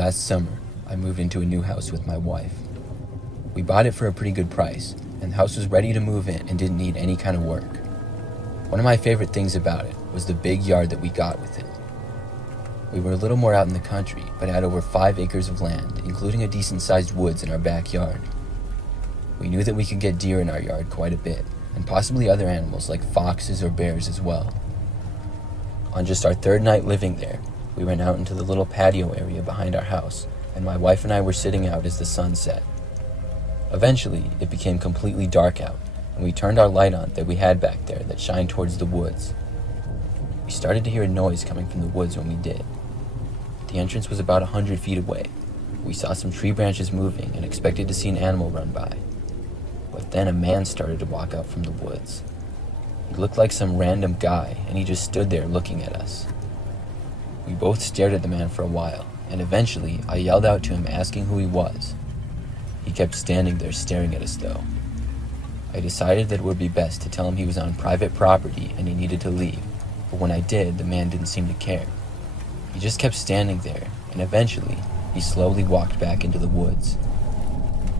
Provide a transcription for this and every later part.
Last summer, I moved into a new house with my wife. We bought it for a pretty good price, and the house was ready to move in and didn't need any kind of work. One of my favorite things about it was the big yard that we got with it. We were a little more out in the country, but had over 5 acres of land, including a decent-sized woods in our backyard. We knew that we could get deer in our yard quite a bit, and possibly other animals like foxes or bears as well. On just our 3rd night living there, we went out into the little patio area behind our house, and my wife and I were sitting out as the sun set. Eventually, it became completely dark out, and we turned our light on that we had back there that shined towards the woods. We started to hear a noise coming from the woods when we did. The entrance was about 100 feet away. We saw some tree branches moving and expected to see an animal run by. But then a man started to walk out from the woods. He looked like some random guy, and he just stood there looking at us. We both stared at the man for a while, and eventually I yelled out to him asking who he was. He kept standing there staring at us though. I decided that it would be best to tell him he was on private property and he needed to leave, but when I did, the man didn't seem to care. He just kept standing there, and eventually, he slowly walked back into the woods.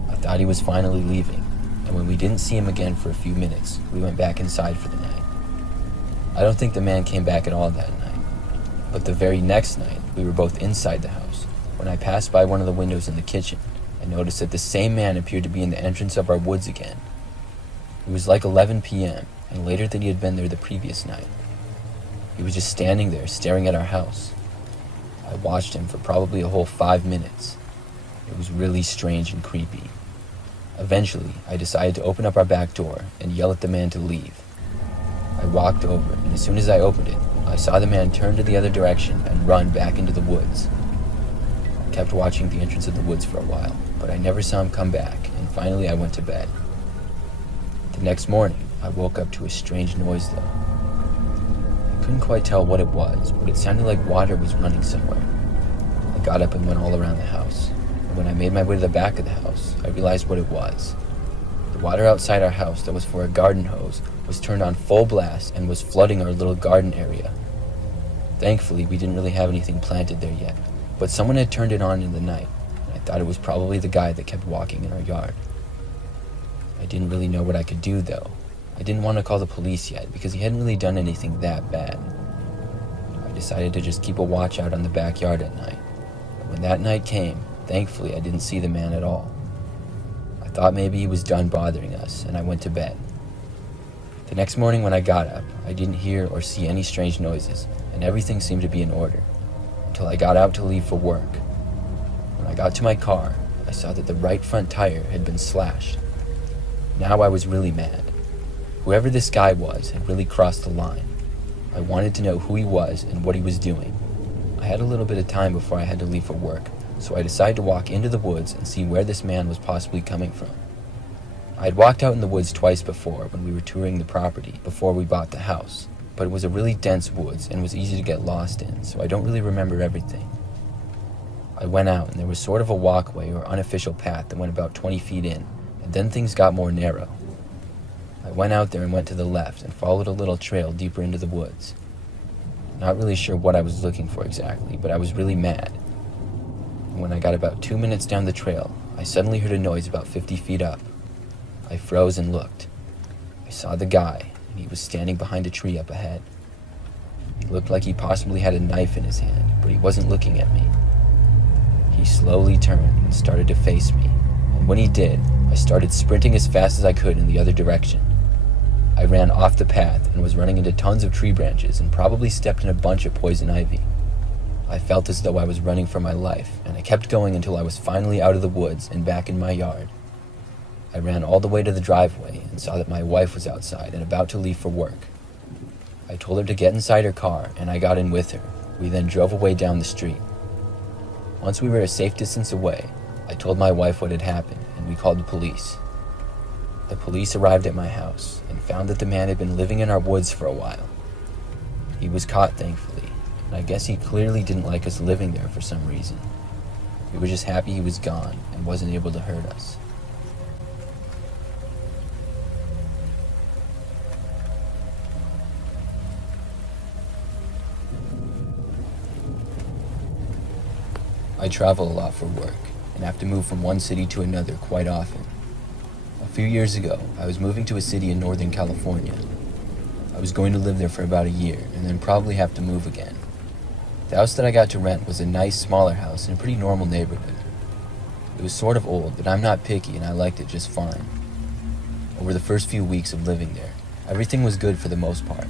I thought he was finally leaving, and when we didn't see him again for a few minutes, we went back inside for the night. I don't think the man came back at all that night. But the very next night, we were both inside the house. When I passed by one of the windows in the kitchen, I noticed that the same man appeared to be in the entrance of our woods again. It was like 11 p.m., and later than he had been there the previous night. He was just standing there, staring at our house. I watched him for probably a whole 5 minutes. It was really strange and creepy. Eventually, I decided to open up our back door and yell at the man to leave. I walked over, and as soon as I opened it, I saw the man turn to the other direction and run back into the woods. I kept watching the entrance of the woods for a while, but I never saw him come back, and finally I went to bed. The next morning, I woke up to a strange noise though. I couldn't quite tell what it was, but it sounded like water was running somewhere. I got up and went all around the house, and when I made my way to the back of the house, I realized what it was. The water outside our house that was for a garden hose was turned on full blast and was flooding our little garden area. Thankfully, we didn't really have anything planted there yet, but someone had turned it on in the night, and I thought it was probably the guy that kept walking in our yard. I didn't really know what I could do though. I didn't want to call the police yet because he hadn't really done anything that bad. I decided to just keep a watch out on the backyard at night. And when that night came, thankfully I didn't see the man at all. I thought maybe he was done bothering us, and I went to bed. The next morning when I got up, I didn't hear or see any strange noises, and everything seemed to be in order, until I got out to leave for work. When I got to my car, I saw that the right front tire had been slashed. Now I was really mad. Whoever this guy was had really crossed the line. I wanted to know who he was and what he was doing. I had a little bit of time before I had to leave for work, so I decided to walk into the woods and see where this man was possibly coming from. I had walked out in the woods twice before when we were touring the property before we bought the house, but it was a really dense woods and was easy to get lost in, so I don't really remember everything. I went out and there was sort of a walkway or unofficial path that went about 20 feet in, and then things got more narrow. I went out there and went to the left and followed a little trail deeper into the woods. Not really sure what I was looking for exactly, but I was really mad. When I got about 2 minutes down the trail, I suddenly heard a noise about 50 feet up. I froze and looked. I saw the guy, and he was standing behind a tree up ahead. He looked like he possibly had a knife in his hand, but he wasn't looking at me. He slowly turned and started to face me, and when he did, I started sprinting as fast as I could in the other direction. I ran off the path and was running into tons of tree branches and probably stepped in a bunch of poison ivy. I felt as though I was running for my life, and I kept going until I was finally out of the woods and back in my yard. I ran all the way to the driveway and saw that my wife was outside and about to leave for work. I told her to get inside her car, and I got in with her. We then drove away down the street. Once we were a safe distance away, I told my wife what had happened, and we called the police. The police arrived at my house and found that the man had been living in our woods for a while. He was caught, thankfully, and I guess he clearly didn't like us living there for some reason. We were just happy he was gone and wasn't able to hurt us. I travel a lot for work and have to move from one city to another quite often. A few years ago, I was moving to a city in Northern California. I was going to live there for about a year and then probably have to move again. The house that I got to rent was a nice, smaller house in a pretty normal neighborhood. It was sort of old, but I'm not picky and I liked it just fine. Over the first few weeks of living there, everything was good for the most part.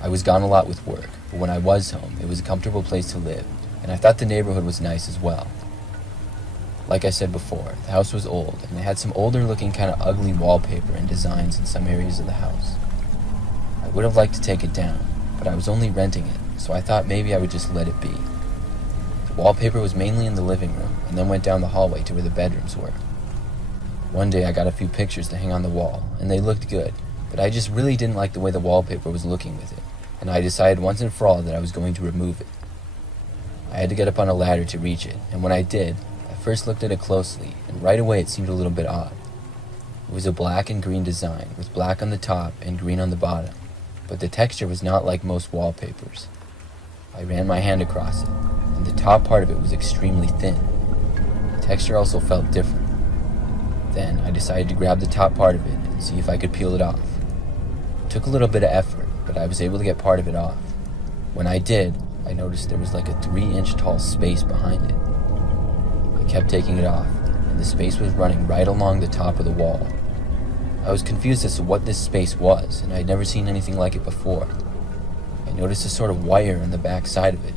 I was gone a lot with work, but when I was home, it was a comfortable place to live, and I thought the neighborhood was nice as well. Like I said before, the house was old, and it had some older looking kind of ugly wallpaper and designs in some areas of the house. I would have liked to take it down, but I was only renting it, so I thought maybe I would just let it be. The wallpaper was mainly in the living room, and then went down the hallway to where the bedrooms were. One day I got a few pictures to hang on the wall, and they looked good, but I just really didn't like the way the wallpaper was looking with it, and I decided once and for all that I was going to remove it. I had to get up on a ladder to reach it, and when I did, I first looked at it closely, and right away it seemed a little bit odd. It was a black and green design, with black on the top and green on the bottom, but the texture was not like most wallpapers. I ran my hand across it, and the top part of it was extremely thin. The texture also felt different. Then I decided to grab the top part of it and see if I could peel it off. It took a little bit of effort, but I was able to get part of it off. When I did, I noticed there was like a 3-inch tall space behind it. I kept taking it off, and the space was running right along the top of the wall. I was confused as to what this space was, and I had never seen anything like it before. I noticed a sort of wire on the back side of it.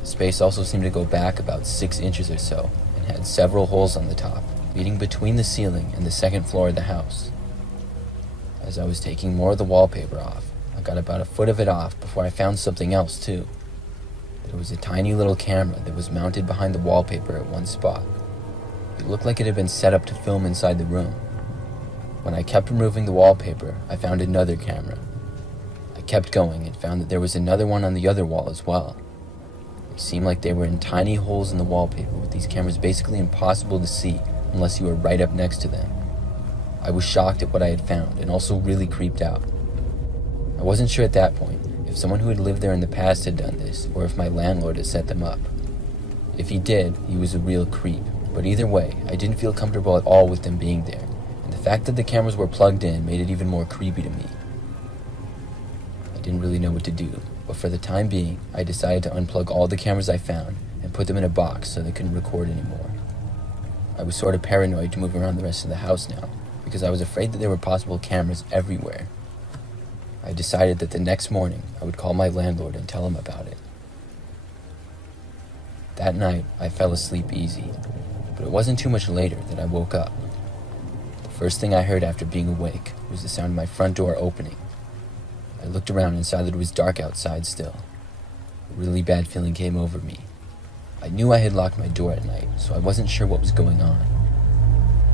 The space also seemed to go back about 6 inches or so, and had several holes on the top, leading between the ceiling and the second floor of the house. As I was taking more of the wallpaper off, I got about a foot of it off before I found something else too. There was a tiny little camera that was mounted behind the wallpaper at one spot. It looked like it had been set up to film inside the room. When I kept removing the wallpaper, I found another camera. I kept going and found that there was another one on the other wall as well. It seemed like they were in tiny holes in the wallpaper, with these cameras basically impossible to see unless you were right up next to them. I was shocked at what I had found and also really creeped out. I wasn't sure at that point if someone who had lived there in the past had done this or if my landlord had set them up. If he did, he was a real creep, but either way, I didn't feel comfortable at all with them being there, and the fact that the cameras were plugged in made it even more creepy to me. I didn't really know what to do, but for the time being, I decided to unplug all the cameras I found and put them in a box so they couldn't record anymore. I was sort of paranoid to move around the rest of the house now, because I was afraid that there were possible cameras everywhere. I decided that the next morning I would call my landlord and tell him about it. That night, I fell asleep easy, but it wasn't too much later that I woke up. The first thing I heard after being awake was the sound of my front door opening. I looked around and saw that it was dark outside still. A really bad feeling came over me. I knew I had locked my door at night, so I wasn't sure what was going on.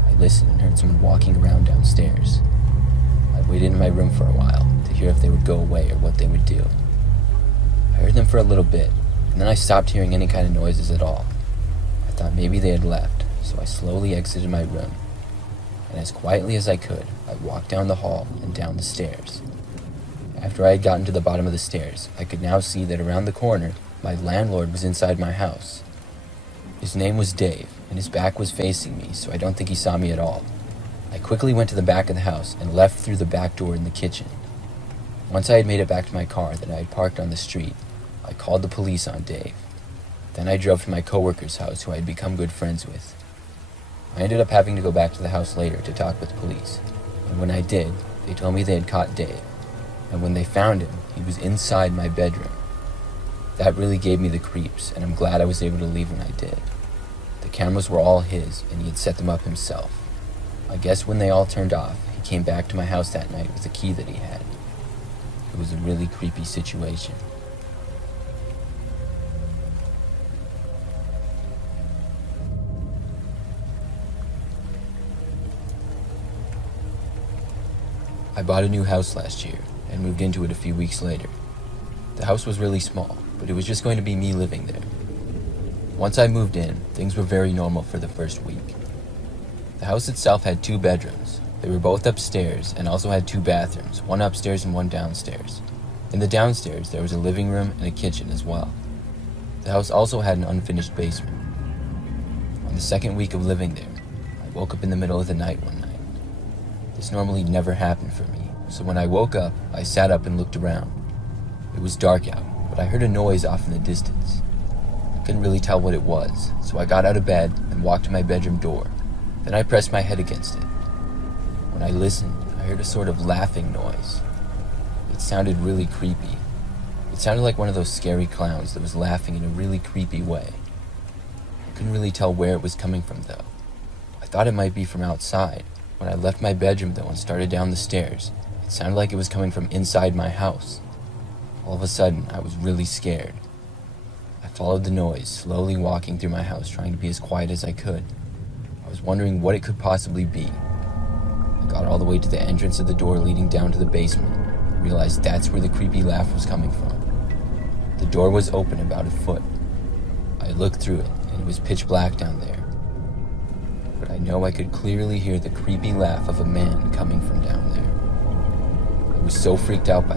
I listened and heard someone walking around downstairs. I waited in my room for a while to hear if they would go away or what they would do. I heard them for a little bit, and then I stopped hearing any kind of noises at all. I thought maybe they had left, so I slowly exited my room, and as quietly as I could, I walked down the hall and down the stairs. After I had gotten to the bottom of the stairs, I could now see that around the corner, my landlord was inside my house. His name was Dave, and his back was facing me, so I don't think he saw me at all. I quickly went to the back of the house and left through the back door in the kitchen. Once I had made it back to my car that I had parked on the street, I called the police on Dave. Then I drove to my coworker's house, who I had become good friends with. I ended up having to go back to the house later to talk with police, and when I did, they told me they had caught Dave, and when they found him, he was inside my bedroom. That really gave me the creeps, and I'm glad I was able to leave when I did. The cameras were all his, and he had set them up himself. I guess when they all turned off, he came back to my house that night with a key that he had. It was a really creepy situation. I bought a new house last year and moved into it a few weeks later. The house was really small, but it was just going to be me living there. Once I moved in, things were very normal for the first week. The house itself had 2 bedrooms. They were both upstairs and also had 2 bathrooms, one upstairs and one downstairs. In the downstairs, there was a living room and a kitchen as well. The house also had an unfinished basement. On the second week of living there, I woke up in the middle of the night one night. This normally never happened for me, so when I woke up, I sat up and looked around. It was dark out, but I heard a noise off in the distance. I couldn't really tell what it was, so I got out of bed and walked to my bedroom door. Then I pressed my head against it. When I listened, I heard a sort of laughing noise. It sounded really creepy. It sounded like one of those scary clowns that was laughing in a really creepy way. I couldn't really tell where it was coming from though. I thought it might be from outside. When I left my bedroom though and started down the stairs, it sounded like it was coming from inside my house. All of a sudden, I was really scared. I followed the noise, slowly walking through my house, trying to be as quiet as I could. I was wondering what it could possibly be. I got all the way to the entrance of the door leading down to the basement, and realized that's where the creepy laugh was coming from. The door was open about a foot. I looked through it, and it was pitch black down there. But I know I could clearly hear the creepy laugh of a man coming from down there. I was so freaked out by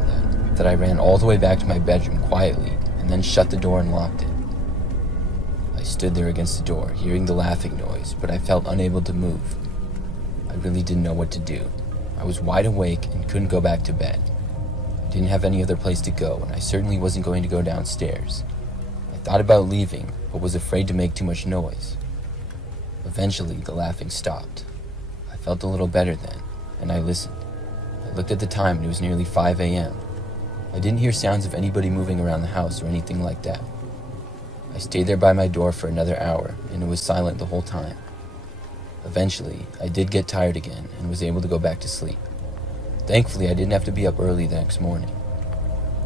that I ran all the way back to my bedroom quietly and then shut the door and locked it. I stood there against the door, hearing the laughing noise, but I felt unable to move. I really didn't know what to do. I was wide awake and couldn't go back to bed. I didn't have any other place to go, and I certainly wasn't going to go downstairs. I thought about leaving, but was afraid to make too much noise. Eventually, the laughing stopped. I felt a little better then, and I listened. I looked at the time, and it was nearly 5 a.m. I didn't hear sounds of anybody moving around the house or anything like that. I stayed there by my door for another hour, and it was silent the whole time. Eventually, I did get tired again and was able to go back to sleep. Thankfully, I didn't have to be up early the next morning.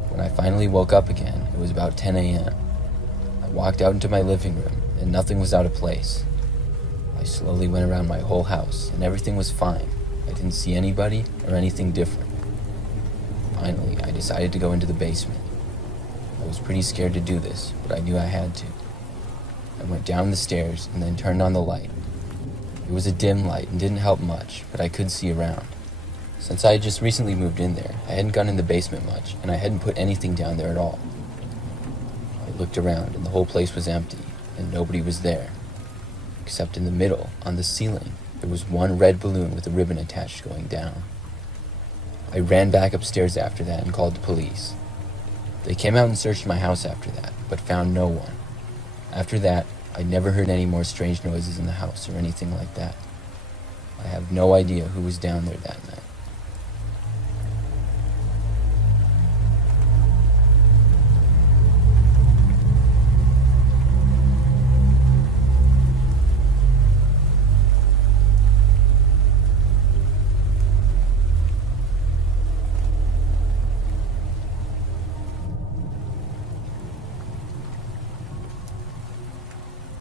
When I finally woke up again, it was about 10 a.m. I walked out into my living room, and nothing was out of place. I slowly went around my whole house, and everything was fine. I didn't see anybody or anything different. Finally, I decided to go into the basement. I was pretty scared to do this, but I knew I had to. I went down the stairs and then turned on the light. It was a dim light and didn't help much, but I could see around. Since I had just recently moved in there, I hadn't gone in the basement much, and I hadn't put anything down there at all. I looked around, and the whole place was empty, and nobody was there. Except in the middle, on the ceiling, there was one red balloon with a ribbon attached going down. I ran back upstairs after that and called the police. They came out and searched my house after that, but found no one. After that, I never heard any more strange noises in the house or anything like that. I have no idea who was down there that night.